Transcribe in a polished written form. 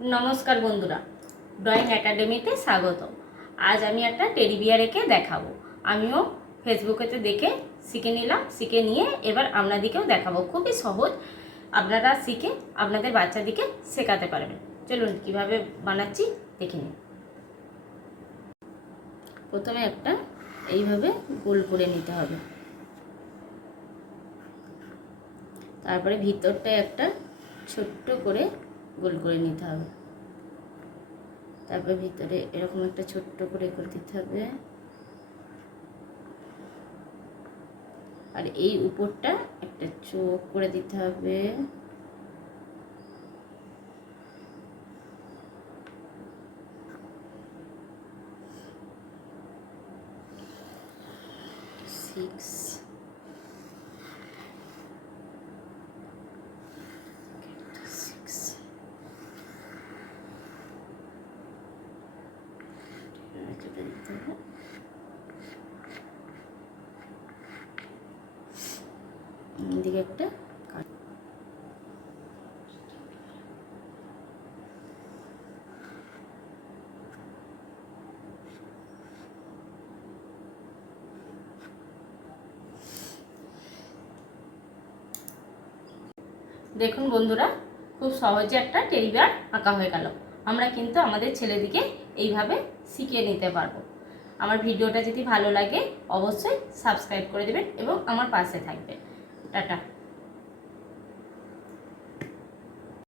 নমস্কার বন্ধুরা, ড্রয়িং একাডেমিতে স্বাগত। আজ আমি একটা টেডি বিয়ার এঁকে দেখাবো। আমিও ফেসবুকেতে দেখে শিখে নিলাম, শিখে নিয়ে এবার আপনাদেরকেও দেখাবো। খুবই সহজ, আপনারা শিখে আপনাদের বাচ্চাদেরকে শেখাতে পারবেন। চলুন কিভাবে বানাচ্ছি দেখে নিন। প্রথমে একটা এইভাবে গোল করে নিতে হবে, তারপরে ভিতরটা একটা ছোট্ট করে গোল করে নিতে হবে, তারপরে ভিতরে এরকম একটা ছোট্ট করে দিতে হবে, আর এই উপরটা একটা চোখ করে দিতে হবে। এদিকে একটা দেখুন বন্ধুরা, খুব সহজে একটা টেডি বিয়ার আঁকা হয়ে গেল। আমরা কিন্তু আমাদের ছেলেদিকে এইভাবে শিখিয়ে নিতে পারবো। আমার ভিডিওটা যদি ভালো লাগে অবশ্যই সাবস্ক্রাইব করে দেবেন এবং আমার পাশে থাকবেন। টাটা।